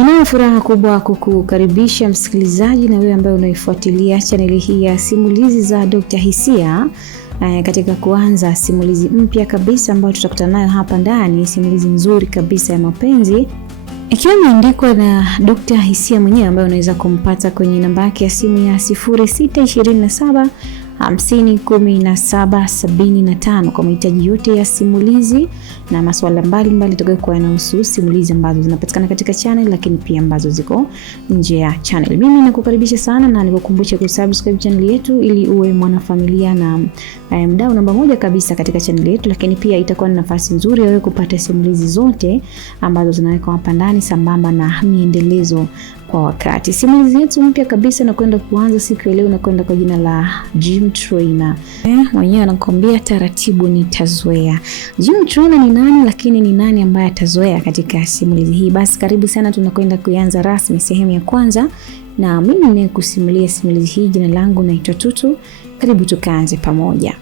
Ninayo furaha kubwa kukukaribisha msikilizaji na wewe ambaye unaifuatilia chaneli hii ya simulizi za Dr. Hisia katika kuanza simulizi mpya kabisa ambayo tutakutana nayo hapa ndani, simulizi nzuri kabisa ya mapenzi. Ikiwa imeandikwa na Dr. Hisia mwenyewe ambaye unaweza kumpata kwenye namba yake ya simu ya 0627 501775 kwa mahitaji yote ya simulizi na masuala mbalimbali tutakayokuwa yanahusu simulizi ambazo zinapatikana katika channel, lakini pia ambazo ziko nje ya channel. Mimi nakukaribisha sana na nikukumbusha kusubscribe channel yetu ili uwe mwanafamilia na mdau namba moja kabisa katika channel yetu, lakini pia itakuwa ni nafasi nzuri ya wewe kupata simulizi zote ambazo zinawekwa hapa ndani sambamba na miendelezo kwa wakati. Simulizi yetu mpya kabisa na kwenda kuanza siku ya leo na kwenda kwa jina la Gym Trainer. Mwenyewe anakuambia taratibu nitazoea. Gym Trainer ni nani, lakini ni nani ambaye atazoea katika simulizi hii? Basi karibu sana, tunakwenda kuanza rasmi sehemu ya kwanza. Na mimi ninayekusimulia simulizi hii jina langu naitwa Tutu. Karibu tukaanze pamoja.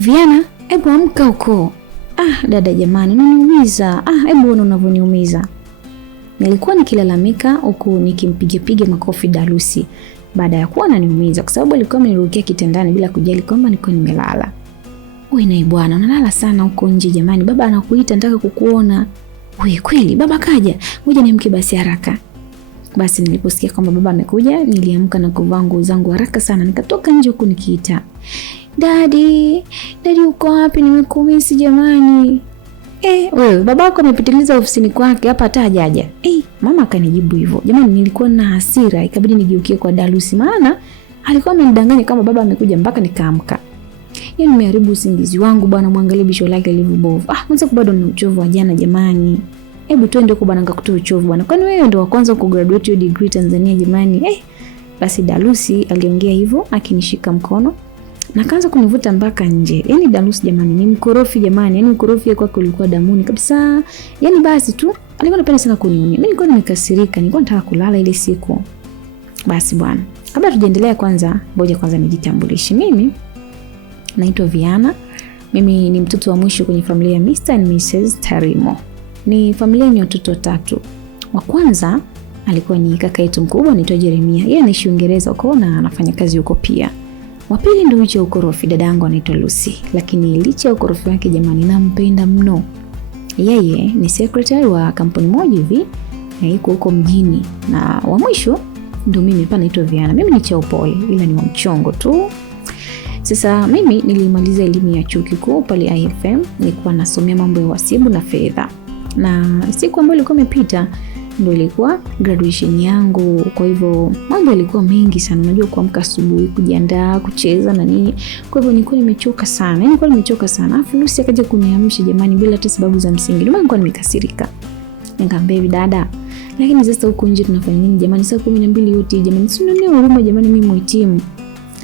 Viana, hebu amka huko. Dada jamani, unaniumiza. Hebu uone unavyoniumiza. Nilikuwa nikilalamika huku nikimpiga makofi Dalusi baada ya kuwa ananiumiza kwa sababu alikuwa amenirukia kitandani bila kujali kwamba niko nimelala. Wewe naye bwana, unalala sana huko nje jamani, baba anakuita, nataka kukuona. Wewe kweli baba kaja? Ngoja niamke basi haraka. Basi niliposikia kwamba baba amekuja, niliamka na kuvaa nguo zangu haraka sana, nikatoka nje huko nikiita, Daddy uko wapi? Nimekumisi jamani. Wewe babako amepitiliza ofisini kwake hapa hata hajaja. Mama akanijibu hivyo. Jamani, nilikuwa na hasira, ikabidi nigeukie kwa Dalusi maana alikuwa amenidanganya kama baba amekuja mpaka nikaamka. Yeye nimeharibu usingizi wangu bwana, muangalie bisho lake lilivyobovu. Mwanzo bado na uchovu wa jana jamani. Hebu twende huko bwana ngakutoa uchovu bwana. Kwani wewe ndio wa kwanza ku graduate your degree Tanzania jamani? Basi Dalusi aliongea hivyo akinishika mkono na kaanza kunivuta mpaka nje. Yaani Dalusi jamani ni mkorofi jamani. Yaani mkorofi kwake ulikuwa damuni kabisa. Yaani basi tu alikuwa anapenda sana kuniunia. Mimi nilikuwa nimekasirika, nilikuwa nataka kulala ile siku. Basi bwana, kabla tujaendelea kwanza, ngoja kwanza nijitambulishe. Mimi naitwa Viana. Mimi ni mtoto wa mwisho kwenye familia ya Mr. and Mrs. Tarimo. Ni familia yenye watoto watatu. Wa kwanza alikuwa ni kaka yetu mkubwa anaitwa Jeremia. Yeye anaishi Uingereza huko na anafanya kazi huko pia. Wa pili ndio hicho ukorofi, dadangu anaitwa Lucy. Lakini licha ya ukorofi wake jamani, nampenda mno. Yeye ni secretary wa kampuni moja hivi na yuko huko mjini. Na wa mwisho ndio mimi hapa naitwa Viana. Mimi ni cha upole ila ni wa mchongo tu. Sasa mimi nilimaliza elimu ya chuo kikuu pale IFM, nilikuwa nasomea mambo ya uhasibu na fedha. Na siku ambayo ilikuwa imepita ndio ilikuwa graduation yangu. Kwa hivyo mambo yalikuwa mengi sana. Unajua kuamka asubuhi, kujiandaa, kucheza na nini. Kwa hivyo nilikuwa nimechoka sana. Afu Lucy akaja kuniamsha jamani bila hata sababu za msingi. Ndio maana nilikuwa nimekasirika. Nikamwambia baby dada, lakini sasa huko nje tunafanya nini jamani? Saa 12 yote jamani. Usinionee huruma jamani, mimi muhitimu.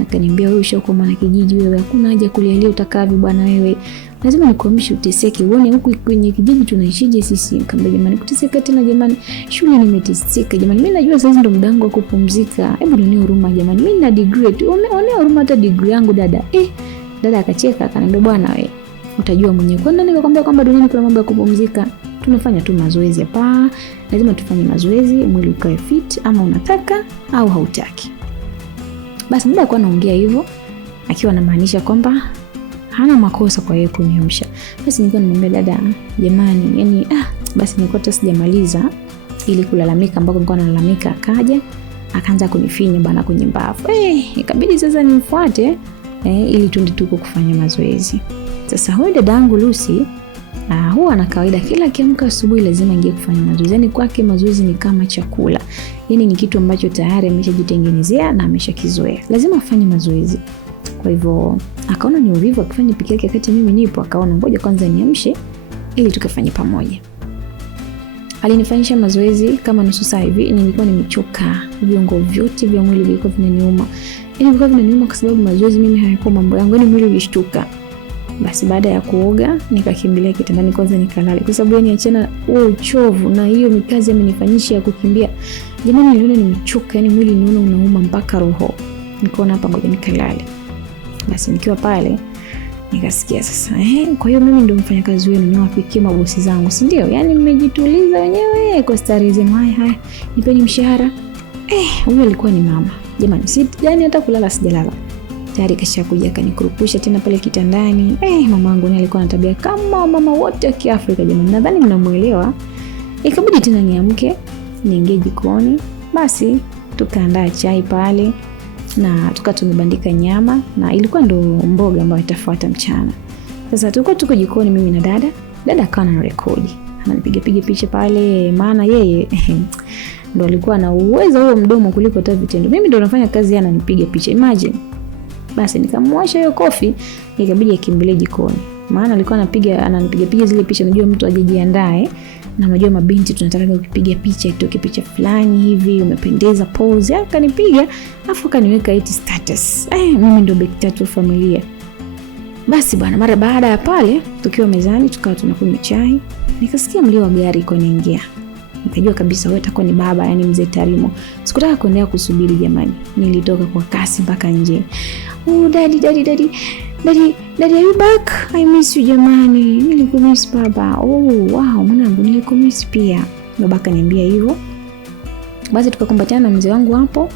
Akaniambia wewe ushakuwa mwana kijiji wewe, hakuna haja kulialia utakavyo bwana wewe. Lazima nikuamshe uteseke. Uone huku kwenye kijiji tunaishije sisi. Nikamwambia jamani, kuteseka tena jamani. Shule nimeteseka jamani. Mimi najua sasa ndio muda wangu wa kupumzika. Hebu nione huruma jamani. Mimi na degree tu. Uone huruma hata degree yangu dada. Dada akacheka akaniambia bwana wewe, utajua mwenyewe. Kwa nini nikakwambia kwamba duniani kuna mambo ya kupumzika? Tunafanya tu mazoezi hapa. Lazima tufanye mazoezi, mwili ukae fit, ama unataka au hautaki. Basi dada alikuwa anaongea hivyo akiwa anamaanisha kwamba hana makosa kwa yeye kuniamsha. Basi nilikuwa nimwambia dada jamani, yani basi nilikuwa hata sijamaliza ili kulalamika ambako nilikuwa nalalamika, akaja akaanza kunifinya bana kwenye mbavu. Ikabidi sasa nimfuate ili tuende tuko kufanya mazoezi. Sasa huyo dadangu Lucy huwa ana kawaida kila akiamka asubuhi lazima ingie kufanya mazoezi. Yani kwake mazoezi ni kama chakula. Yani ni kitu ambacho tayari ameshajitengenezea na ameshakizoea. Lazima afanye mazoezi. Kwa hivyo akaona ni uvivu akifanya peke yake wakati mimi nipo, akaona ngoja kwanza niamshe ili tukafanye pamoja. Alinifanyisha mazoezi kama nusu saa hivi. Nilikuwa nimechoka, viungo vyote vya mwili vilikuwa vinaniuma. Vilikuwa vinaniuma kwa sababu mazoezi mimi hayakuwa mambo yangu, yani mwili ulishtuka. Basi baada ya kuoga nikakimbilia kitandani kwanza nikalala kwa sababu yani achana huo uchovu na hiyo mikazi amenifanyisha ya kukimbia. Jamani niliona nimechoka, yani mwili niona unauma mpaka roho. Nikaona hapa ngoja nikalale. Basi nikiwa pale Nikasikia sasa, kwa hiyo mimi ndio mfanyakazi wenu, niwapikie mabosi zangu, si ndio? Yaani mmejituliza wenyewe kwa starehe zenu. Haya, nipeni mshahara. Huyo alikuwa ni mama. Jamani, yani hata kulala sijalala. Tayari kashakuja akanikurupusha tena pale kitandani. Mamangu naye alikuwa na tabia kama mama wote wa Kiafrika jamani. Nadhani mnamuelewa. Ikabidi tena niamke, niingie jikoni. Basi tukaandaa chai pale na tumebandika nyama na ilikuwa ndo mboga ambayo itafuata mchana. Sasa tuko jikoni mimi na dada. Dada akawa anarekodi. Ananipiga picha pale, maana yeye ndo alikuwa na uwezo huo mdomo kuliko hata vitendo. Mimi ndo nafanya kazi, yeye ananipiga picha. Imagine. Basi nikamwasha hiyo kofi, ikabidi akimbilie jikoni. Maana alikuwa ananipiga zile picha, unajua mtu ajijiandae. Na unajua mabinti tunataka kupiga picha itoke picha fulani hivi, umependeza pose. Akanipiga, afu akaniweka eti status. Mimi ndo beki tatu familia. Basi bwana, mara baada ya pale tukiwa mezani tukawa tunakunywa chai, nikasikia mlio wa gari iko niingia. Nikajua kabisa wewe utakuwa ni baba, yani mzee Tarimo. Sikutaka kuendelea kusubiri jamani. Nilitoka kwa kasi mpaka nje. Daddy, are you back? I miss you jamani. Nilikumiss baba. Wow, mwanangu nilikumiss pia. Baba akaniambia hivyo. Basi tukakumbatiana na mzee wangu hapo.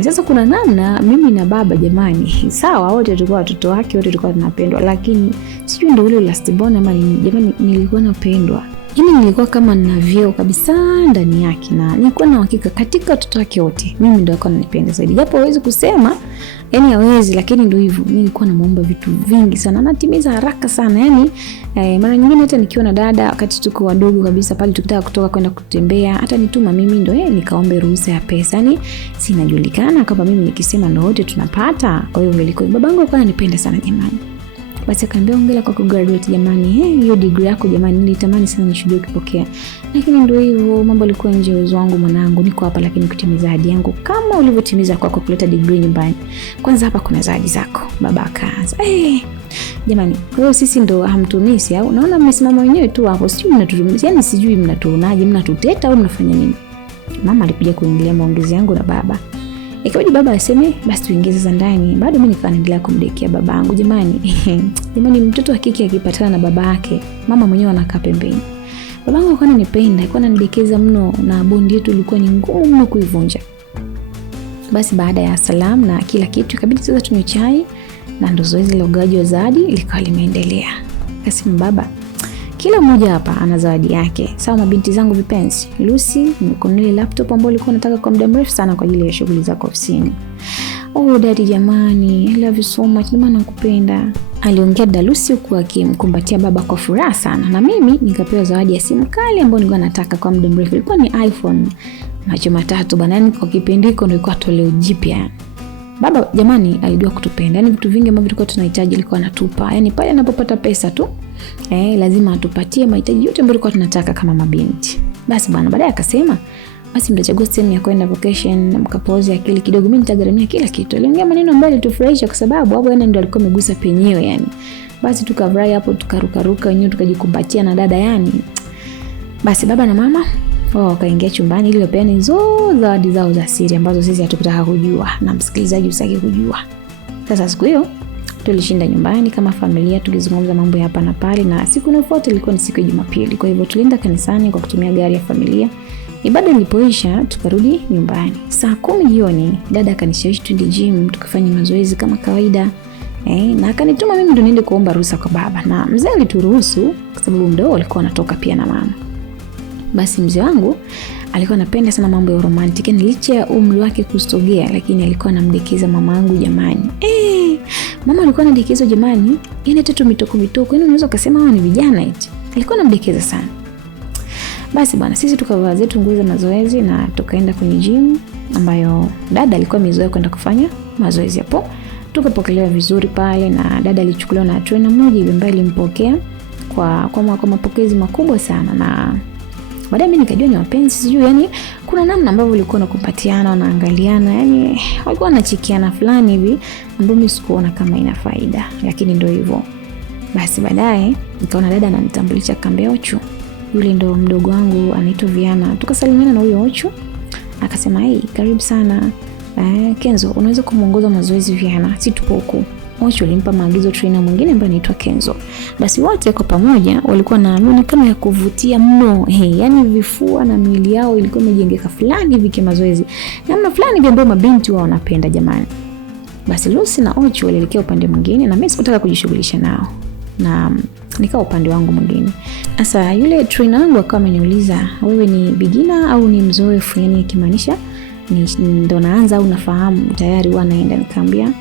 Sasa kuna namna mimi na baba jamani. Sawa, wote tulikuwa watoto wake, wote tulikuwa tunapendwa, lakini sijui ndio ule last born ama nini. Jamani nilikuwa napendwa. Yaani nilikuwa kama nina vyeo kabisa ndani yake, na nilikuwa na uhakika katika watoto wake wote mimi ndio alikuwa ananipenda zaidi. Japo hawezi kusema, yani hawezi, lakini ndio hivyo. Nilikuwa namuomba vitu vingi sana, natimiza haraka sana. Yani mara nyingine hata nikiwa na dada wakati tuko wadogo kabisa pale tukitaka kutoka kwenda kutembea, hata nituma mimi ndio nikaombe ruhusa ya pesa. Yani sinajulikana kama mimi nikisema ndio wote tunapata. Kwa hiyo nilikuwa babangu alikuwa ananipenda sana jamani. Basi akaniambia hongera kwa kugraduate jamani. Hiyo degree yako jamani, nilitamani sana nishuhudie ukipokea. Lakini ndio hivyo, mambo yalikuwa nje ya uwezo wangu mwanangu. Niko hapa lakini kutimiza ahadi yangu kama ulivyotimiza kwako kuleta degree nyumbani. Kwanza hapa kuna zawadi zako. Baba akaanza. Jamani, kwa hiyo sisi ndo hamtumisi au? Naona mmesimama wenyewe tu hapo. Sijui mnatutumisi. Yaani sijui mnatuonaje, mnatuteta au mnafanya nini? Mama alikuja kuingilia maongezi yangu na baba. Ikabidi baba aseme basi tuingize za ndani. Bado mimi nikaendelea kumdekia babangu jamani. Jamani, mtoto wa kike akipatana na baba yake, mama mwenyewe anakaa pembeni. Babangu alikuwa ananipenda, alikuwa ananidekeza mno na bondi yetu ilikuwa ni ngumu mno kuivunja. Basi baada ya salamu na kila kitu ikabidi sasa tunywe chai na ndo zoezi la ugawaji wa zawadi likawa limeendelea. Kasema baba, kila mmoja hapa ana zawadi yake. Sawa mabinti zangu vipenzi. Lucy, nimekununua laptop ambayo nilikuwa nataka kwa muda mrefu sana kwa ajili ya shughuli zako ofisini. Daddy jamani, I love you so much. Jamani nakupenda. Aliongea dada Lucy huku akimkumbatia baba kwa furaha sana. Na mimi nikapewa zawadi ya simu kali ambayo nilikuwa nataka kwa muda mrefu. Ilikuwa ni iPhone macho matatu bana, yani kwa kipindi hiko ndio ilikuwa toleo jipya. Baba jamani alijua kutupenda. Yani vitu vingi ambavyo tulikuwa tunahitaji alikuwa anatupa. Yani pale anapopata pesa tu lazima atupatie mahitaji yote ambayo tulikuwa tunataka kama mabinti. Basi bwana baadaye akasema basi mtachagua sehemu ya kwenda vacation, mkapoze akili kidogo, mimi nitagharamia kila kitu. Aliongea maneno ambayo yalitufurahisha kwa sababu hapo yeye ndio alikuwa amegusa penyewe yani. Basi tukafurahi hapo, tukaruka wenyewe, tukajikumbatia na dada yani. Basi baba na mama wakaingia chumbani ili wapeane hizo zawadi zao za siri ambazo sisi hatukutaka kujua na msikilizaji usaki kujua. Sasa siku hiyo tulishinda nyumbani kama familia tukizungumza mambo hapa na pale, na siku inayofuata ilikuwa ni siku ya Jumapili. Kwa hivyo tulienda kanisani kwa kutumia gari ya familia. Ibada ilipoisha tukarudi nyumbani. Saa 10 jioni dada akanishawishi twende gym tukafanya mazoezi kama kawaida. Na akanituma mimi ndo niende kuomba ruhusa kwa baba. Na mzee alituruhusu kwa sababu mdao alikuwa anatoka pia na mama. Basi mzee wangu alikuwa anapenda sana mambo ya romantic. Ni licha ya umri wake kusogea lakini alikuwa anamdekeza mamangu jamani. Mama alikuwa anadekezwa jamani. Yaani hata mitoko. Yaani unaweza kusema hawa ni vijana eti. Alikuwa anamdekeza sana. Basi bwana sisi tukavaa zetu nguo za mazoezi na tukaenda kwenye gym ambayo dada alikuwa amezoea kwenda kufanya mazoezi hapo. Tukapokelewa vizuri pale na dada alichukuliwa na trainer mmoja ambaye alimpokea kwa mapokezi makubwa sana, na baadaye mimi nikajua ni wapenzi sijui yani kuna namna ambavyo walikuwa nakumpatiana wanaangaliana yani walikuwa wanachikiana fulani hivi ambapo mimi sikuona kama ina faida, lakini ndio hivyo. Basi baadaye nikaona dada ananitambulisha kambe Ochu. Yule ndo mdogo wangu anaitwa Viana. Tukasalimiana na huyo Ochu. Akasema karibu sana. Kenzo unaweza kumuongoza mazoezi Viana. Si tupo huko. Ocho alimpa maagizo trainer mwingine ambaye anaitwa Kenzo. Basi wote kwa pamoja walikuwa na muonekano ya kuvutia mno. Yaani vifua na miili yao ilikuwa imejengeka fulani hivi kimazoezi. Namna fulani hivi ambayo mabinti wao wanapenda jamani. Basi Lucy na Ocho walielekea upande mwingine na mimi sikutaka kujishughulisha nao. Na nikaa upande wangu mwingine. Sasa yule trainer wangu akawa ameniuliza, wewe ni beginner au ni mzoefu? Yaani ikimaanisha ndo naanza au nafahamu tayari wanaenda. Nikamwambia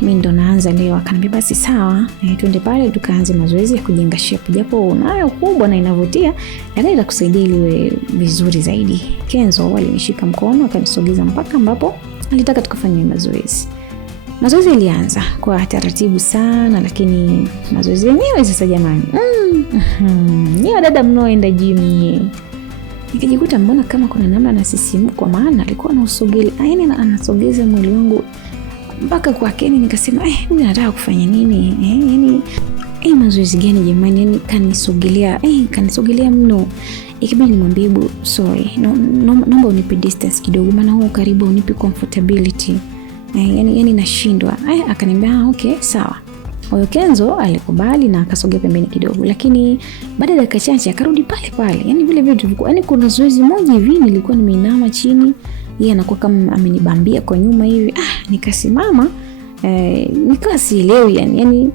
mimi ndo naanza leo. Akaniambia basi sawa, twende pale tukaanze mazoezi ya kujenga shape. Japo unayo kubwa na inavutia, lakini itakusaidia ili vizuri zaidi. Kenzo alinishika mkono akanisogeza mpaka ambapo alitaka tukafanye mazoezi. Mazoezi yalianza kwa taratibu sana, lakini mazoezi yenyewe sasa jamani. Ni dada mnaoenda gym nyie. Nikajikuta mbona kama kuna namna na sisimko, maana alikuwa anasogeza mwili wangu mpaka kwa Keni. Nikasema mimi nataka kufanya nini? Yaani mazoezi gani jamani? Yaani kanisogelea mno. Ikibidi nimwambie sorry, naomba unipe distance kidogo, maana huko karibu unipe comfortability. Yaani nashindwa. Akaniambia okay sawa. Huyo Kenzo alikubali na akasogea pembeni kidogo, lakini baada ya dakika chache akarudi pale pale. Yaani vile vile tulikuwa, yaani kuna zoezi moja hivi nilikuwa nimeinama chini, yeye anakuwa kama amenibambia kwa nyuma hivi. Nikasimama, nikawa sielewi yani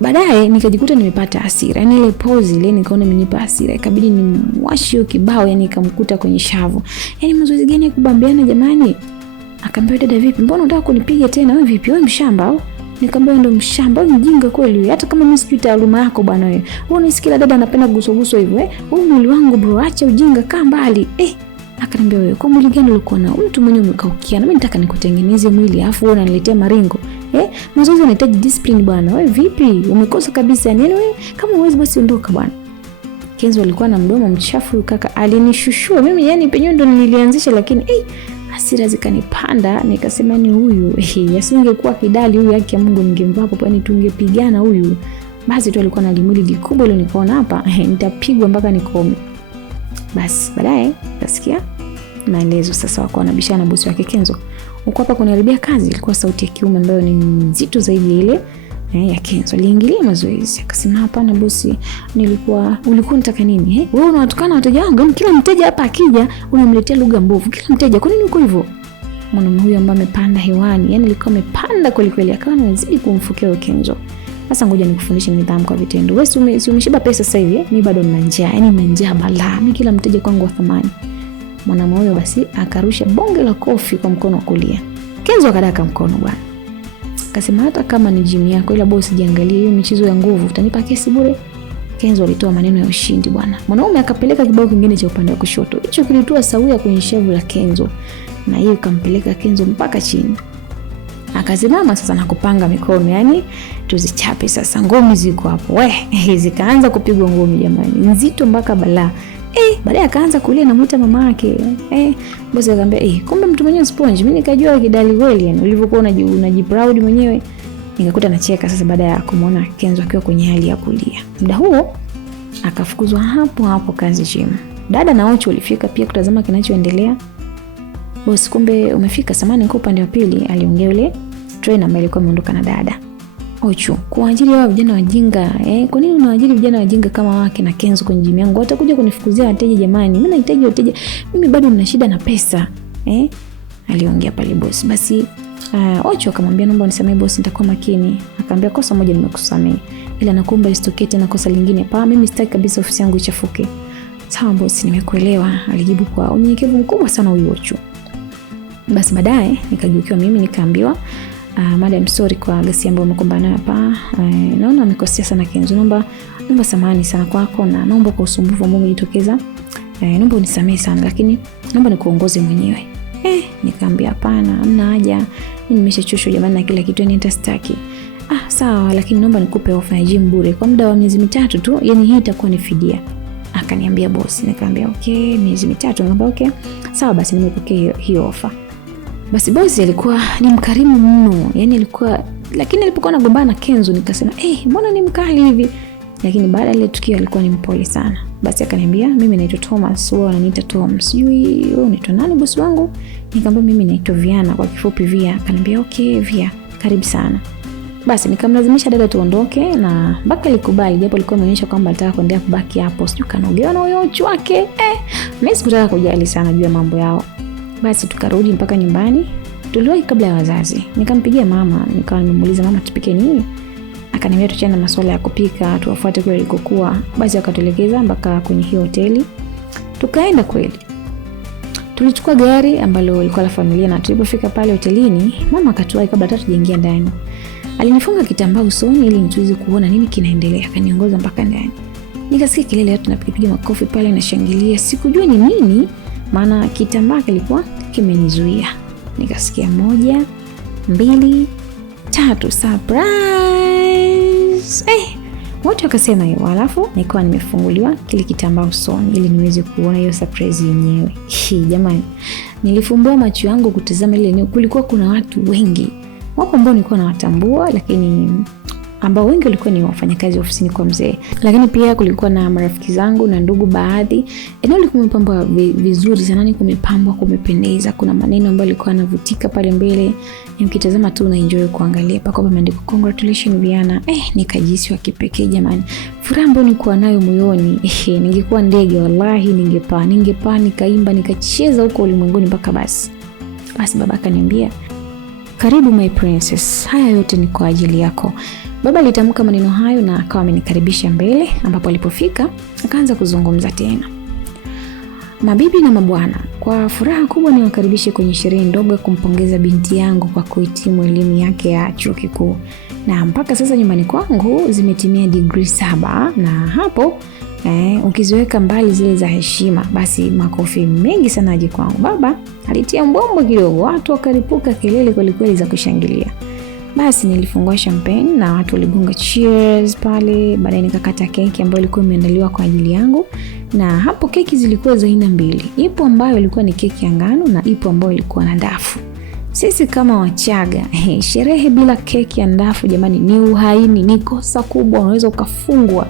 baadaye nikajikuta nimepata hasira. Yaani ile pose ile nikaona imenipa hasira, ikabidi nimwashie kibao, yani ikamkuta kwenye shavu. Yaani mazoezi gani ya kubambiana jamani? Akamwambia dada, vipi? Mbona unataka kunipiga tena? Wewe vipi? Wewe mshamba au? Nikamwambia ndo mshamba, wewe mjinga kweli. Hata kama mimi sijui taaluma yako bwana wewe. Wewe unisikia dada anapenda kuguso hivyo wewe mwili wangu bro, acha ujinga, kaa mbali. Akaniambia wewe kwa mwili gani ulikuwa na mtu mwenye umekaukia? Na mimi nataka nikutengeneze mwili afu wewe unaniletea maringo. Mazoezi yanahitaji discipline bwana. Wewe vipi? Umekosa kabisa. Yaani wewe kama uwezi basi ondoka bwana. Kenzo alikuwa na mdomo mchafu kaka, alinishushua mimi, yani penyewe ndo nilianzisha, lakini hasira zikanipanda. Nikasema ni huyu asingekuwa kidali huyu, yake ya Mungu ningemvaa hapo, yani tungepigana huyu. Basi tu alikuwa na limwili likubwa, ile nikaona hapa nitapigwa mpaka nikome. Basi baadaye nasikia maelezo sasa, wako wanabishana bosi wake Kenzo. Uko hapa kuniharibia kazi. Ilikuwa sauti ya kiume ambayo ni nzito zaidi ile ya Kenzo. Aliingilia mazoezi akasema, hapana bosi, ulikuwa unataka nini? Wewe unawatukana wateja wangu, kila mteja hapa akija unamletea lugha mbovu, kila mteja. Kwa nini uko hivyo? Mwanamume huyu ambaye amepanda hewani, yani alikuwa amepanda kweli kweli, akawa anazidi kumfukia Kenzo. Sasa ngoja nikufundishe nidhamu kwa vitendo. Wewe umeshiba pesa sasa hivi, mimi bado nina njaa, yani nina njaa balaa, mimi kila mteja kwangu wa thamani. Mwanamume huyo basi akarusha bonge la kofi kwa mkono wa kulia. Kenzo akadaka mkono bwana. Akasema hata kama ni gym yako, ila bosi jiangalie hiyo michezo ya nguvu, utanipa kesi bure. Kenzo alitoa maneno ya ushindi bwana. Mwanaume akapeleka kibao kingine cha upande wa kushoto. Hicho kilitoa sawia kwenye shavu la Kenzo, na hiyo kampeleka Kenzo mpaka chini. Akasimama sasa na kupanga mikono, yani tuzichape sasa, ngome ziko hapo. Zikaanza kupigwa ngome jamani, nzito mpaka balaa. Baadaye akaanza kulia na muita mama yake. Bosi akamwambia, kumbe mtu mwenyewe sponge. Mimi nikajua kidali kweli, yani ulivyokuwa unajiproud mwenyewe. Nikakuta nacheka sasa baada ya kumuona Kenzo akiwa kwenye hali ya kulia. Muda huo akafukuzwa hapo kazi gym. Dada na Ocho walifika pia kutazama kinachoendelea. Bosi, kumbe umefika, samani niko upande wa pili, aliongea yule trainer ambaye alikuwa ameondoka na dada. Ocho, kwa ajili ya vijana wajinga, kwa nini unawaajiri vijana wajinga kama wake na Kenzo kwenye gym yangu? Watakuja kunifukuzia wateja jamani. Mimi nahitaji wateja. Mimi bado nina shida na pesa. Aliongea pale bosi. Basi Ocho akamwambia, naomba unisamehe bosi, nitakuwa makini. Akamwambia, kosa moja nimekusamehe, ila nakuomba isitokee tena kosa lingine. Mimi sitaki kabisa ofisi yangu ichafuke. Sawa bosi, nimekuelewa, alijibu kwa unyenyekevu mkubwa sana huyo Ocho. Basi baadaye nikageukiwa mimi nikaambiwa, madam sorry kwa gasi ambayo umekumbana hapa. Naona umekosea sana Kenzo. Naomba samahani sana kwako, na naomba kwa usumbufu ambao umejitokeza. Naomba unisamehe sana, lakini naomba nikuongoze mwenyewe. Nikamwambia hapana, hamna haja. Mimi nimeshachoshwa jamani na kila kitu, nitastaki. Sawa, lakini naomba nikupe ofa ya gym bure kwa muda wa miezi 3 tu. Yani hii itakuwa ni fidia. Akaniambia bosi. Nikamwambia okay, miezi 3. Nikamwambia okay. Sawa basi nimepokea hiyo ofa. Basi bosi alikuwa ni mkarimu mno. Yani alikuwa, lakini alipokuwa anagombana na Kenzo nikasema, mbona ni mkali hivi? Lakini baada ile tukio alikuwa ni mpole sana. Basi akaniambia, mimi naitwa Thomas, wewe unaniita Tom. Sijui wewe unaitwa nani bosi wangu? Nikamwambia mimi naitwa Viana, kwa kifupi Via. Akaniambia okay Via. karibu sana. Basi nikamlazimisha dada tuondoke na mpaka alikubali, japo alikuwa ameonyesha kwamba alitaka kuendelea kubaki hapo. Sijui kanogewa na huyo uchu wake. Mimi sikutaka kujali sana juu ya mambo yao. Basi tukarudi mpaka nyumbani. Tuliwahi kabla ya wazazi. Nikampigia mama, nikawa nimemuuliza mama tupike nini? Akaniambia tuachane na masuala ya kupika, tuwafuate kule alikokuwa. Basi akatuelekeza mpaka kwenye hiyo hoteli. Tukaenda kweli. Tulichukua gari ambalo lilikuwa la familia na tulipofika pale hotelini, mama akatuwahi kabla hata tujaingia ndani. Alinifunga kitambaa usoni ili nituweze kuona nini kinaendelea. Akaniongoza mpaka ndani. Nikasikia kelele watu tunapiga makofi pale na shangilia. Sikujua ni nini, maana kitambaa kilikuwa kimenizuia. Nikasikia 1, 2, 3 surprise. Wote wakasema hiyo, alafu nikawa nimefunguliwa kile kitambaa usoni ili niweze kuona hiyo surprise yenyewe. Jamani, nilifumbua macho yangu kutazama ile eneo. Kulikuwa kuna watu wengi. Wapo ambao nilikuwa nawatambua, lakini ambao wengi walikuwa ni wafanyakazi ofisini kwa mzee. Lakini pia kulikuwa na marafiki zangu na ndugu baadhi. Eneo lilikuwa limepambwa vizuri sana, ni kumepambwa, kumependeza. Kuna maneno ambayo yalikuwa yanavutika pale mbele. Nikitazama tu na enjoy kuangalia. Paka pameandikwa congratulations Viana. Nikajisi wa kipekee jamani. Furaha ambayo nilikuwa nayo moyoni. Ningekuwa ndege wallahi ningepaa nikaimba nikacheza huko ulimwenguni mpaka basi. Basi baba akaniambia, karibu my princess. Haya yote ni kwa ajili yako. Baba alitamka maneno hayo na akawa amenikaribisha mbele, ambapo alipofika akaanza kuzungumza tena. Mabibi na mabwana, kwa furaha kubwa niwakaribishe kwenye sherehe ndogo ya kumpongeza binti yangu kwa kuhitimu elimu yake ya chuo kikuu. Na mpaka sasa nyumbani kwangu zimetimia degree 7 na hapo ukiziweka mbali zile za heshima, basi makofi mengi sana aje kwangu. Baba alitia mbombo kidogo, watu wakaripuka kelele kweli za kushangilia. Basi nilifungua champagne na watu waligonga cheers pale. Baadaye nikakata keki ambayo ilikuwa imeandaliwa kwa ajili yangu. Na hapo keki zilikuwa za aina mbili. Ipo ambayo ilikuwa ni keki ya ngano na ipo ambayo ilikuwa na ndafu. Sisi kama Wachaga, sherehe bila keki ya ndafu jamani ni uhaini, ni kosa kubwa, unaweza ukafungwa.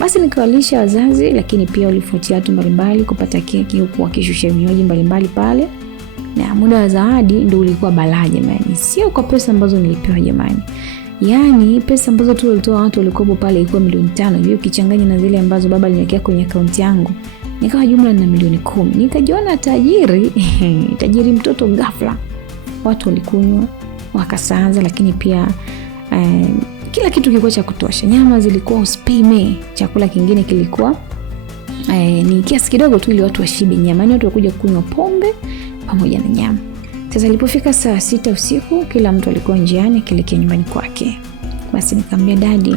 Basi nikawalisha wazazi, lakini pia walifuatia watu mbalimbali kupata keki huku wakishusha vinywaji mbalimbali pale. Na muda wa zawadi ndio ulikuwa balaa jamani. Sio kwa pesa ambazo nilipewa jamani. Yaani pesa ambazo tu walitoa watu walikuwa pale ilikuwa milioni 5 hiyo ukichanganya na zile ambazo baba aliniwekea kwenye akaunti yangu. Nikawa jumla na milioni 10. Nikajiona tajiri mtoto ghafla. Watu walikunywa, wakasaza, lakini pia kila kitu kilikuwa cha kutosha. Nyama zilikuwa usipime, chakula kingine kilikuwa ni kiasi kidogo tu ili watu washibe nyama. Yaani watu wakuja kunywa pombe pamoja na nyama. Sasa ilipofika saa 6 usiku, kila mtu alikuwa njiani akielekea nyumbani kwake. Basi nikamwambia dadi,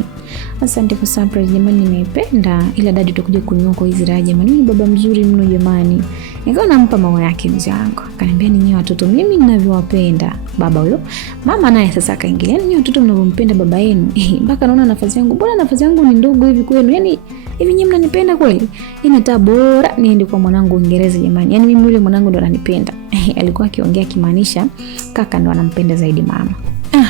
asante kwa surprise jamani, nimeipenda, ila dadi tutakuja kunywa kwa hizi raha jamani. Ni baba mzuri mno jamani. Nikawa nampa maua yake mzee wangu. Akaniambia ninyi watoto mimi ninavyowapenda baba huyo. Mama naye sasa akaingilia, ninyi watoto mnavyompenda baba yenu. Mpaka naona nafasi yangu, bora nafasi yangu ni ndogo hivi kwenu. Yaani hivi nyinyi mnanipenda kweli? Inata bora niende kwa mwanangu Uingereza jamani. Yaani mimi yule mwanangu ndo ananipenda. Alikuwa akiongea kimaanisha kaka ndo anampenda zaidi mama.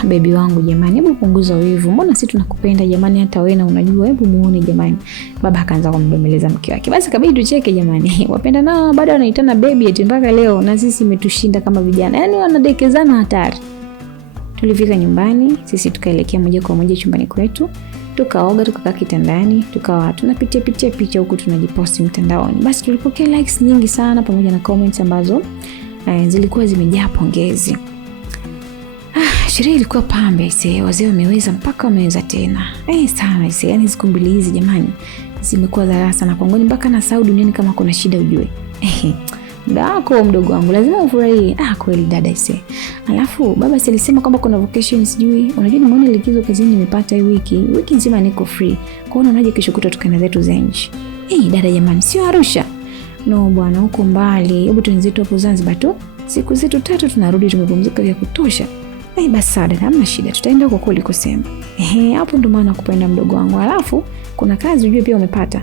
Baby wangu jamani, hebu punguza wivu. Mbona sisi tunakupenda jamani, hata wewe na unajua, hebu muone jamani. Baba akaanza kumbembeleza mke wake. Basi kabidi tucheke jamani. Wapenda nao bado wanaitana baby eti mpaka leo, na sisi imetushinda kama vijana. Yaani wanadekezana hatari. Tulifika nyumbani, sisi tukaelekea moja kwa moja chumbani kwetu. Tukaoga, tukakaa kitandani, tukawa tunapitia picha huku tunajiposti mtandaoni. Basi tulipokea likes nyingi sana pamoja na comments ambazo zilikuwa zimejaa pongezi. Sherehe ilikuwa pambe, wazee wameweza mpaka wameweza tena. Sana yaani siku mbili hizi jamani zimekuwa dharasa sana kwangu, mpaka na Saudi duniani kama kuna shida ujue. Muda wako mdogo wangu lazima ufurahie. Kweli dada Alafu baba alisema kwamba kuna vacation sijui. Unajua nimeona likizo kazini nimepata hii wiki nzima niko free. Kwa hiyo unaje kesho kutwa tukaenda zetu Zenji. Dada jamani, sio Arusha. No bwana, huko mbali. Hebu tuenzetu hapo Zanzibar tu. Siku zetu 3 tunarudi tumepumzika vya kutosha. Basi dada, hamna shida. Tutaenda huko kulikosema. Hapo ndo maana kupenda mdogo wangu. Alafu kuna kazi ujue pia umepata.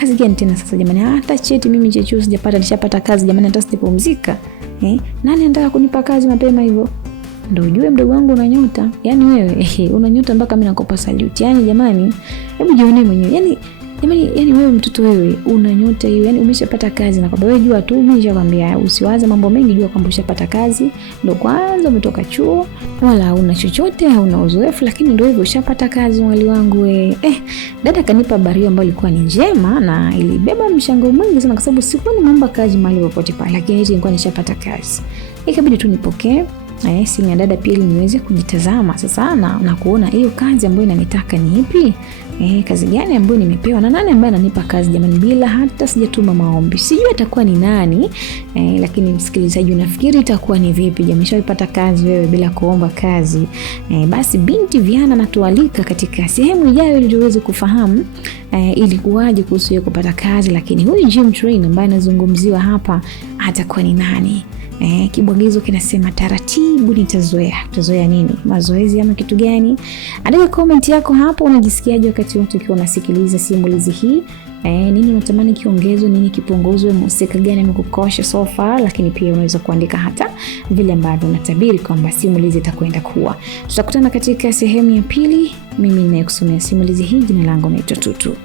Kazi gani tena sasa jamani? Hata cheti mimi chechu sijapata, nishapata kazi jamani, hata sijapumzika. Nani anataka kunipa kazi mapema hivyo? Ndio ujue mdogo wangu una nyota. Yaani wewe una nyota mpaka mimi nakupa salute. Yaani jamani, hebu jione mwenyewe. Yaani Jamani, yani wewe mtoto wewe una nyota hiyo, yani umeshapata kazi na kwamba wewe jua tu, mimi nishakwambia usiwaze mambo mengi, jua kwamba ushapata kazi, ndio kwanza umetoka chuo, wala hauna chochote, hauna uzoefu, lakini ndio hivyo ushapata kazi mwali wangu we. Dada kanipa habari ambayo ilikuwa ni njema na ilibeba mshango mwingi sana kwa sababu sikuwa nimeomba kazi mahali popote pale, lakini eti nilikuwa nishapata kazi. Ikabidi tu nipokee simu ya dada pia ili niweze kujitazama sasa na kuona hiyo kazi ambayo inanitaka ni ipi. Kazi gani ambayo nimepewa na nani ambaye ananipa kazi jamani, bila hata sijatuma maombi. Sijui atakuwa ni nani, lakini msikilizaji, unafikiri itakuwa ni vipi? Jamani, umeshapata kazi wewe bila kuomba kazi. Basi binti Viana natualika katika sehemu ijayo ili tuweze kufahamu ilikuwaje kuhusu yeye kupata kazi, lakini huyu gym trainer ambaye anazungumziwa hapa atakuwa ni nani? Kibwagizo kinasema taratibu nitazoea. Utazoea nini? Mazoezi ama kitu gani? Andika comment yako hapo, unajisikiaje wakati wote ukiwa unasikiliza simulizi hii? Nini unatamani kiongezwe, nini kipunguzwe, mhusika gani amekukosha so far? Lakini pia unaweza kuandika hata vile ambavyo unatabiri kwamba simulizi itakwenda kuwa. Tutakutana katika sehemu ya pili. Mimi ninayekusomea simulizi hii, jina langu naitwa Tutu.